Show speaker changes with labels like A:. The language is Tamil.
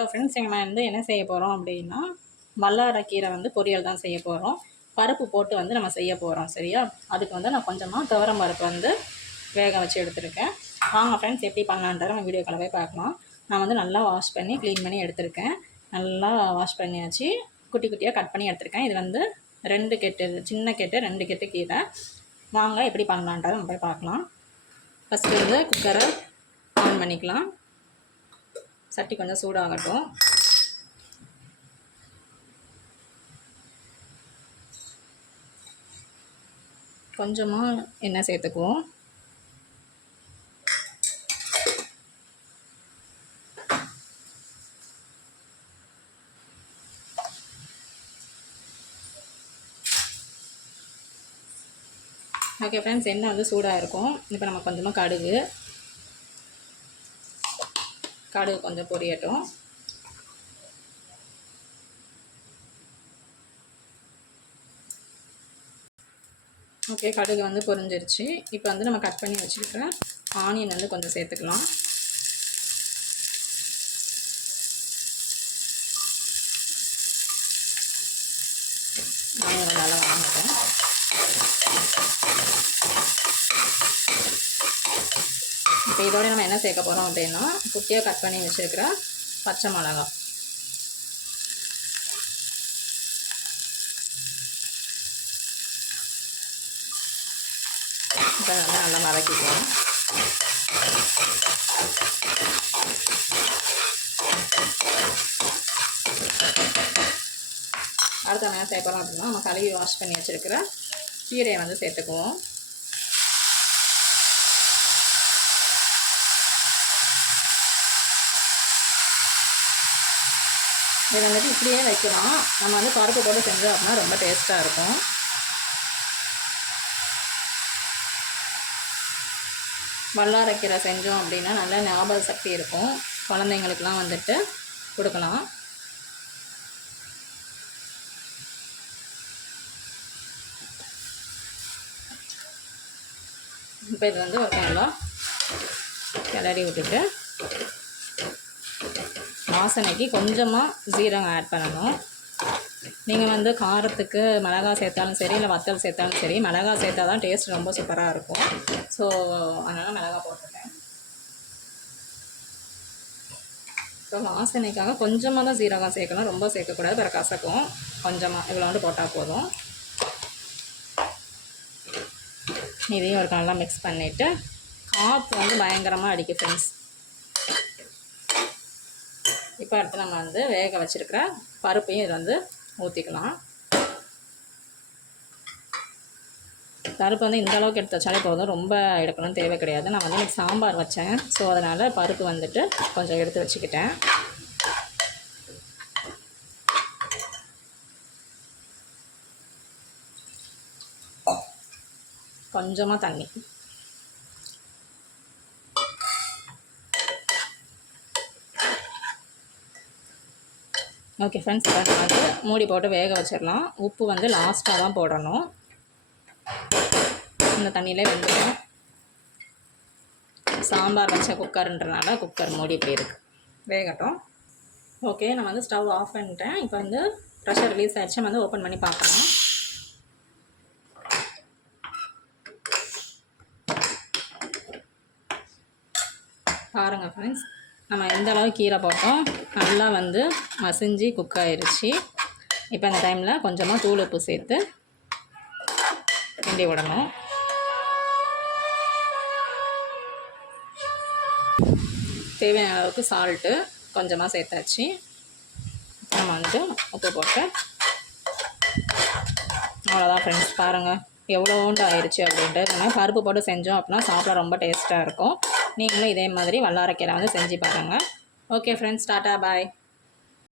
A: ஹலோ ஃப்ரெண்ட்ஸ் நம்ம வந்து என்ன செய்ய போகிறோம் அப்படின்னா வல்லாரக்கீரை வந்து பொரியல் தான் செய்ய போகிறோம் பருப்பு போட்டு வந்து நம்ம செய்ய போகிறோம் சரியா? அதுக்கு வந்து நான் கொஞ்சமாக துவரம் பருப்பு வந்து வேக வச்சு எடுத்திருக்கேன். வாங்க ஃப்ரெண்ட்ஸ் எப்படி பண்ணலான்றத நம்ம வீடியோ கலவை பார்க்கலாம். நான் வந்து நல்லா வாஷ் பண்ணி க்ளீன் பண்ணி எடுத்திருக்கேன். நல்லா வாஷ் பண்ணியாச்சு. குட்டி குட்டியாக கட் பண்ணி எடுத்திருக்கேன். இது வந்து ரெண்டு கெட்டு சின்ன கெட்டு ரெண்டு கெட்டு கீரை. வாங்க எப்படி பண்ணலான்றதை நம்ம போய் பார்க்கலாம். ஃபஸ்ட்டு வந்து குக்கரை ஆன் பண்ணிக்கலாம். சட்டி கொஞ்சம் சூடாகட்டும். கொஞ்சமாக எண்ணெய் சேர்த்துக்குவோம். ஓகே ஃப்ரெண்ட்ஸ் எண்ணெய் வந்து சூடாக இருக்கும் இப்போ நம்ம கொஞ்சமாக கடுகு. கடுகு கொஞ்சம் பொரியட்டும். ஓகே கடுகு வந்து பொரிஞ்சிருச்சு. இப்போ வந்து நம்ம கட் பண்ணி வச்சுருக்கிற ஆனியன் வந்து கொஞ்சம் சேர்த்துக்கலாம். ஆனியன் நல்லா வாங்கிட்டேன் இப்போ இதோட நம்ம என்ன சேர்க்க போகிறோம் அப்படின்னா குட்டியாக கட் பண்ணி வச்சுருக்கிற பச்சை மிளகா. இப்போ வந்து நல்லா வதக்கிக்கலாம். அடுத்து நம்ம என்ன சேர்க்கலாம் அப்படின்னா நம்ம கழுவி வாஷ் பண்ணி வச்சுருக்கிற கீரையை வந்து சேர்த்துக்குவோம். இதை வந்துட்டு இப்படியே வைக்கலாம். நம்ம வந்து பருப்பு போட்டு செஞ்சோம் அப்படின்னா ரொம்ப டேஸ்ட்டாக இருக்கும். வல்லாரைக்கீரை செஞ்சோம் அப்படின்னா நல்ல ஞாபக சக்தி இருக்கும். குழந்தைங்களுக்கெலாம் வந்துட்டு கொடுக்கலாம். இப்போ இது வந்து ஒரு நல்லா கிளறி விட்டுட்டு வாசனைக்கு கொஞ்சமாக ஜீரகம் ஆட் பண்ணணும். நீங்கள் வந்து காரத்துக்கு மிளகா சேர்த்தாலும் சரி இல்லை வத்தல் சேர்த்தாலும் சரி மிளகா சேர்த்தா தான் டேஸ்ட் ரொம்ப சூப்பராக இருக்கும். ஸோ அதனால் மிளகா போட்டுருக்கேன் ஸோ வாசனைக்காக கொஞ்சமாக தான் சீரகம் சேர்க்கணும். ரொம்ப சேர்க்கக்கூடாது. பிற கசக்கும். கொஞ்சமாக இவ்வளோண்டு போட்டால் போதும். இதையும் ஒரு நல்லா மிக்ஸ் பண்ணிவிட்டு காப்பு வந்து பயங்கரமாக அடிக்கும் ஃப்ரெண்ட்ஸ் இப்போ அடுத்து நம்ம வந்து வேக வச்சுருக்கிற பருப்பையும் இது வந்து ஊற்றிக்கலாம். பருப்பு வந்து இந்த அளவுக்கு எடுத்து வச்சாலே போதும். ரொம்ப எடுக்கணும்னு தேவை கிடையாது. நான் வந்து இன்றைக்கி சாம்பார் வச்சேன். ஸோ அதனால் பருப்பு வந்துட்டு கொஞ்சம் எடுத்து வச்சுக்கிட்டேன். கொஞ்சமாக தண்ணி. ஓகே ஃப்ரெண்ட்ஸ் இப்போ வந்து மூடி போட்டு வேக வச்சிடலாம். உப்பு வந்து லாஸ்ட்டாக தான் போடணும். இந்த தண்ணியிலே வெந்துடும். சாம்பார் வச்ச குக்கர்ன்றனால குக்கர் மூடி இப்படி இருக்குது வேகட்டும். ஓகே நான் வந்து ஸ்டவ் ஆஃப் பண்ணிட்டேன். இப்போ வந்து ப்ரெஷர் ரிலீஸ் ஆகிடுச்சு வந்து ஓப்பன் பண்ணி பார்க்கலாம். பாருங்கள் ஃப்ரெண்ட்ஸ் நம்ம எந்த அளவு கீரை போட்டோம் நல்லா வந்து மசிஞ்சு குக் ஆயிடுச்சு இப்போ அந்த டைமில் கொஞ்சமாக தூள் உப்பு சேர்த்து கிண்டி விடணும். தேவையான அளவுக்கு சால்ட்டு கொஞ்சமாக சேர்த்தாச்சு. நம்ம வந்து உப்பு போட்டு அவ்வளோதான் ஃப்ரெண்ட்ஸ் பாருங்கள் எவ்வளோண்டு ஆயிடுச்சு அப்படின்ட்டு. நம்ம பருப்பு போட்டு செஞ்சோம் அப்படின்னா சாப்பிட ரொம்ப டேஸ்ட்டாக இருக்கும். நீங்களும் இதே மாதிரி வல்லாரக்கீரை வந்து செஞ்சு பாருங்கள் ஓகே ஃப்ரெண்ட்ஸ் டாட்டா பாய்